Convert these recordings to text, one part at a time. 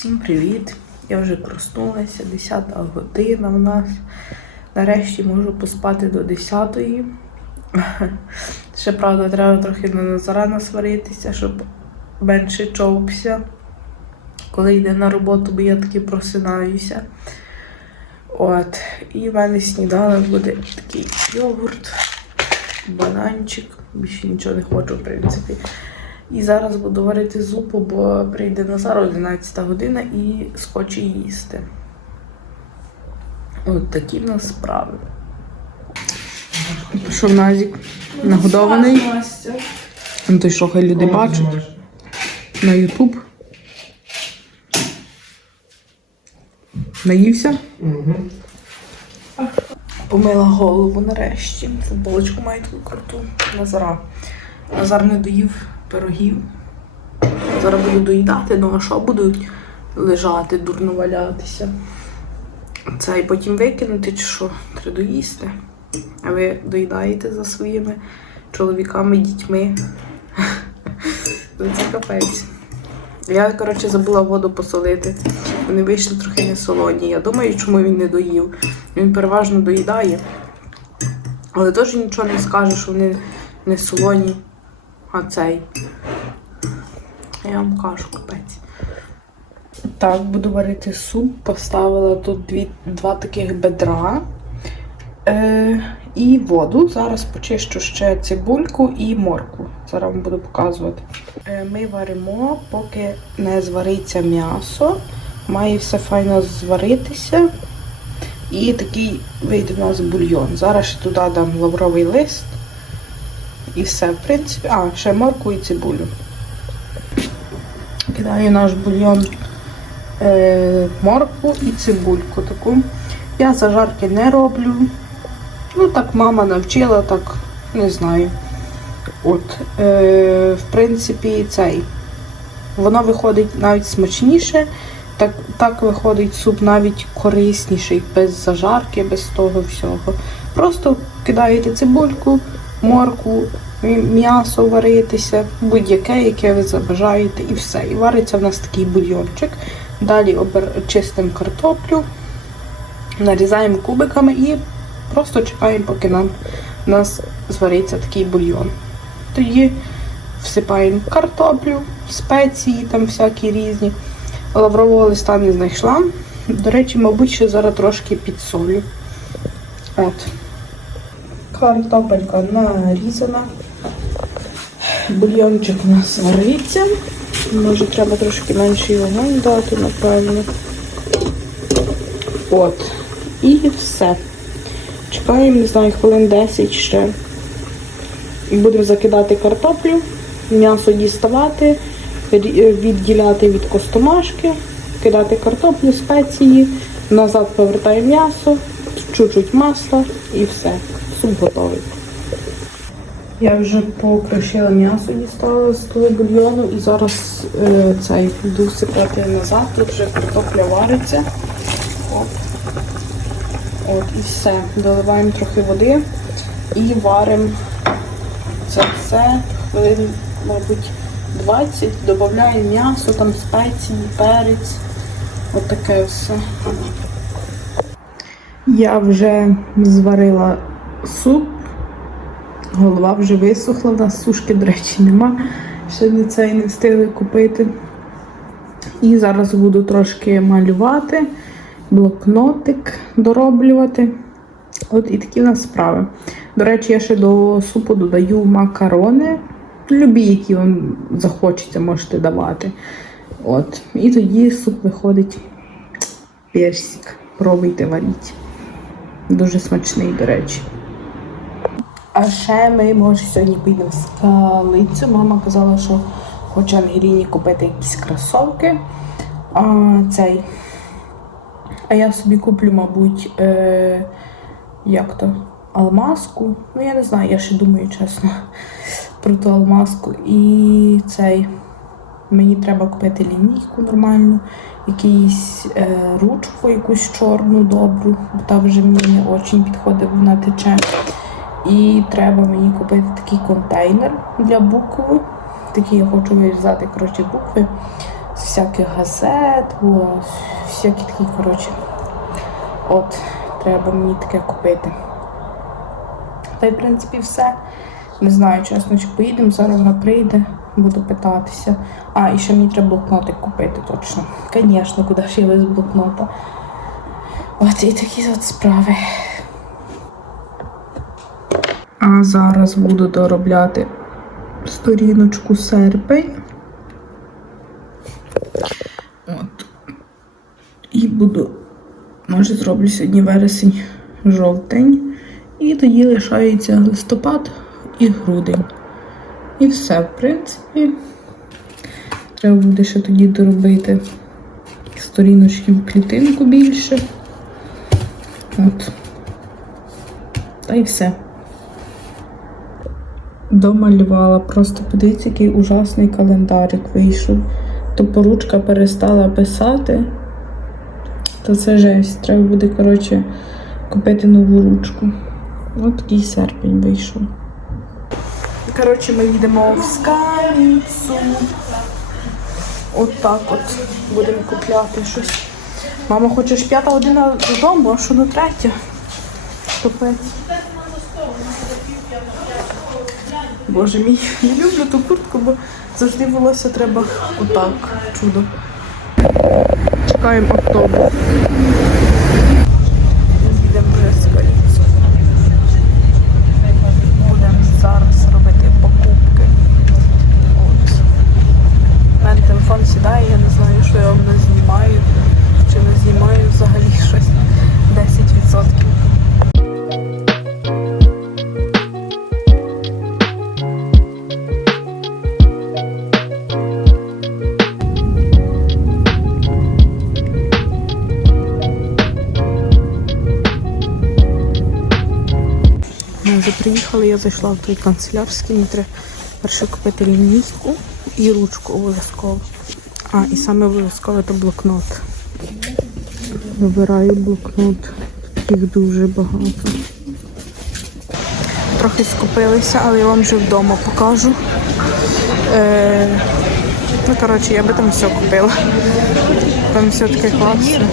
Всім привіт! Я вже проснулася, 10 година в нас. Нарешті можу поспати до 10. -ї. Ще правда, треба трохи на Назара насваритися, щоб менше човпся, коли йде на роботу, бо я таки просинаюся. От. І в мене сніданок буде такий йогурт, бананчик. Більше нічого не хочу, в принципі. І зараз буду варити зупу, бо прийде Назар 11 година і схоче їсти. От такі в нас справи. Пішов Назік нагодований. Ну то й що, хай люди бачать на Ютуб. Наївся? Помила голову нарешті. Футболочку маю таку круту. Назара. Назар не доїв пирогів. Зараз буду доїдати, ну а що будуть лежати, дурно валятися. Це і потім викинути, чи що? Треба доїсти. А ви доїдаєте за своїми чоловіками, дітьми. Ну, Це капець. Я, коротше, забула воду посолити. Вони вийшли трохи не солоні. Я думаю, чому він не доїв. Він переважно доїдає. Але теж нічого не скаже, що вони не солоні. А цей. Я вам кажу, капець. Так, буду варити суп. Поставила тут дві, два таких бедра е, і воду. Зараз почищу ще цибульку і морку. Зараз вам буду показувати. Е, ми варимо, поки не звариться м'ясо. Має все файно зваритися. І такий вийде в нас бульйон. Зараз ще туди дам лавровий лист. І все, в принципі. А, ще морку і цибулю. Кидаю наш бульйон е, моркву і цибульку таку. Я зажарки не роблю. Ну, так мама навчила, так не знаю. От, е, в принципі, цей. Воно виходить навіть смачніше. Так, так виходить суп навіть корисніший, без зажарки, без того всього. Просто кидаєте цибульку, морку, м'ясо варитися, будь-яке, яке ви забажаєте, і все. І вариться в нас такий бульйончик. Далі чистимо картоплю, нарізаємо кубиками і просто чекаємо, поки нам у нас звариться такий бульйон. Тоді всипаємо картоплю, спеції там всякі різні. Лаврового листа не знайшла. До речі, мабуть, ще зараз трошки підсолю. От. Картопелька нарізана. Бульйончик у нас вариться. Може, треба трошки менший вогонь дати, напевно. От. І все. Чекаємо, не знаю, хвилин 10 ще. І будемо закидати картоплю, м'ясо діставати, відділяти від костомашки, кидати картоплю, спеції, назад повертаємо м'ясо, чуть-чуть масла і все. Суп готовий. Я вже покришила м'ясо, дістала з того бульйону і зараз е, цей йду всипати назад. Тут вже картопля вариться. От. От і все. Доливаємо трохи води і варимо це все хвилин, мабуть, 20. Додаємо м'ясо, там спеції, перець. От таке все. Я вже зварила суп. Голова вже висохла, у нас сушки, до речі, нема. Ще не цей не встигли купити. І зараз буду трошки малювати, блокнотик дороблювати. От і такі в нас справи. До речі, я ще до супу додаю макарони. Любі, які вам захочеться, можете давати. От. І тоді суп виходить персик. Пробуйте варіть. Дуже смачний, до речі. А ще ми, може, сьогодні поїдемо в скалицю. Мама казала, що хоче Ангеліні купити якісь кросовки. А, цей. а я собі куплю, мабуть, е, як то, алмазку. Ну, я не знаю, я ще думаю, чесно, про ту алмазку. І цей. Мені треба купити лінійку нормальну, якийсь е, ручку, якусь чорну добру, бо та вже мені не дуже підходить, вона тече. І треба мені купити такий контейнер для букв. Такий я хочу вирізати коротше, букви. всяких газет, о, всякі такі, коротше. От, треба мені таке купити. Та й, в принципі, все. Не знаю, чесно, чи поїдемо, зараз вона прийде, буду питатися. А, і ще мені треба блокнотик купити точно. Звісно, куди ж я без блокнота. От і такі от справи. А зараз буду доробляти сторіночку серпень. От. І буду, може, зроблю сьогодні вересень, жовтень. І тоді лишається листопад і грудень. І все, в принципі. Треба буде ще тоді доробити сторіночки в клітинку більше. От. Та й все. Домалювала. Просто подивіться, який ужасний календарик вийшов. То поручка перестала писати. То це жесть. Треба буде, коротше, купити нову ручку. Ось такий серпень вийшов. Коротше, ми їдемо в Скаліцу. От так от будемо купляти щось. Мама хоче п'ята година додому, а що до третя? Капець. Боже мій, я люблю ту куртку, бо завжди волосся треба отак. Чудо. Чекаємо автобус. Будемо зараз робити покупки. У мене телефон сідає, я не знаю, що я вам знімаю. Чи не знімаю взагалі щось 10%. Приїхали, я зайшла в той канцелярський, мені треба перше купити лінійку і ручку обов'язково. А, і саме обов'язково це блокнот. Вибираю блокнот. Їх дуже багато. Трохи скупилися, але я вам вже вдома покажу. Е, ну, коротше, я би там все купила. Там все таке класне.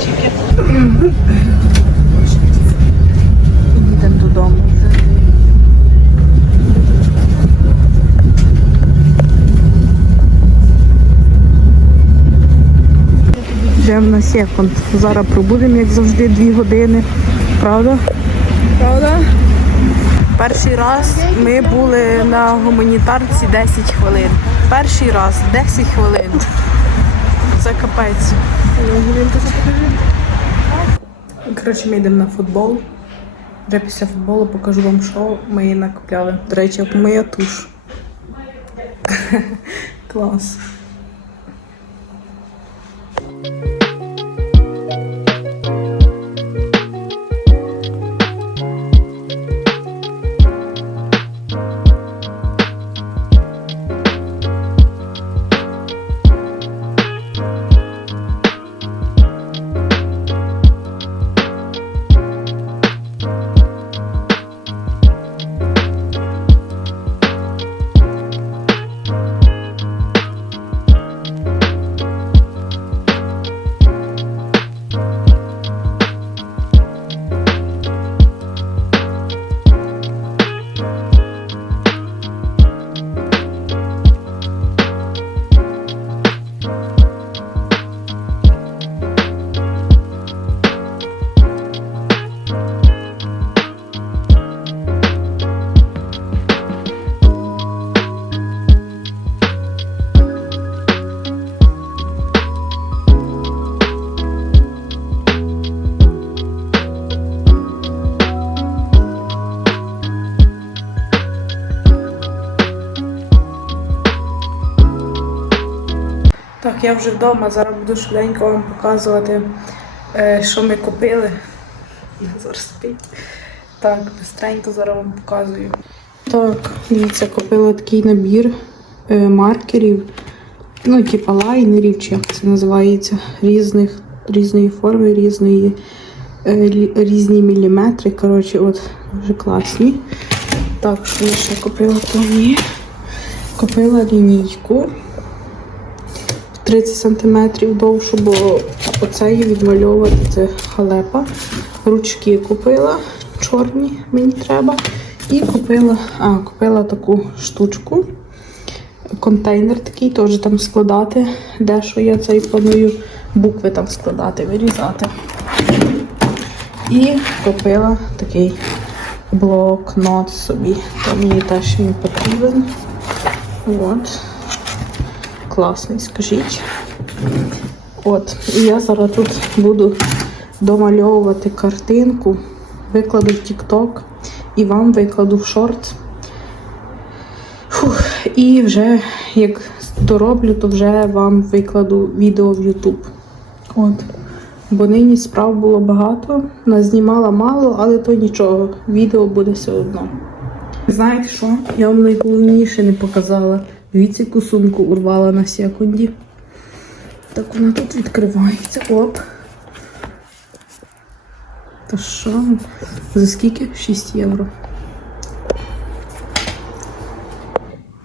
Йдемо на секунд. Зараз пробудемо, як завжди, дві години. Правда? Правда? Перший раз ми були на гуманітарці 10 хвилин. Перший раз 10 хвилин. Це капець. Коротше, ми йдемо на футбол. Вже після футболу покажу вам, що ми накупляли. До речі, моя туш. Клас. Так, я вже вдома, зараз буду швиденько вам показувати, е, що ми купили. Назар спить. Так, быстренько зараз вам показую. Так, дивіться, купила такий набір е, маркерів, ну, типа лайнерів, чи як це називається, різних, різної форми, різної, е, різні міліметри. Коротше, от, дуже класні. Так, що я ще купила тоні. Купила лінійку. 30 см довшу, бо оцеї відмальовувати це халепа. Ручки купила чорні, мені треба. І купила, а, купила таку штучку. Контейнер такий, теж там складати. Дещо я цей планую букви там складати, вирізати. І купила такий блокнот собі. То мені теж не потрібен. От. Класний, скажіть. От. І я зараз тут буду домальовувати картинку, викладу в TikTok і вам викладу в шорт. Фух, і вже як дороблю, то вже вам викладу відео в YouTube. От. Бо нині справ було багато, назнімала мало, але то нічого. Відео буде все одно. Знаєте що? Я вам найголовніше не показала. Яку сумку урвала на секунді. Так вона тут відкривається. Оп. То що? За скільки? 6 євро.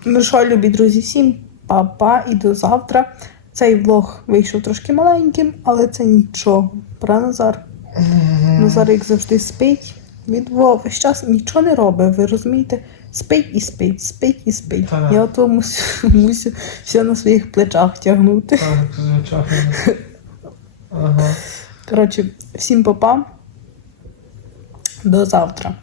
Ну що, любі друзі, всім па-па і до завтра. Цей влог вийшов трошки маленьким, але це нічого. Правда, Назар? Назар, як завжди, спить. Вов весь час нічого не робить, ви розумієте? Спить і спить, спить і спить. Так. Я то мусю, мусю все на своїх плечах тягнути. Так. Ага. Коротше, всім па-па. До завтра.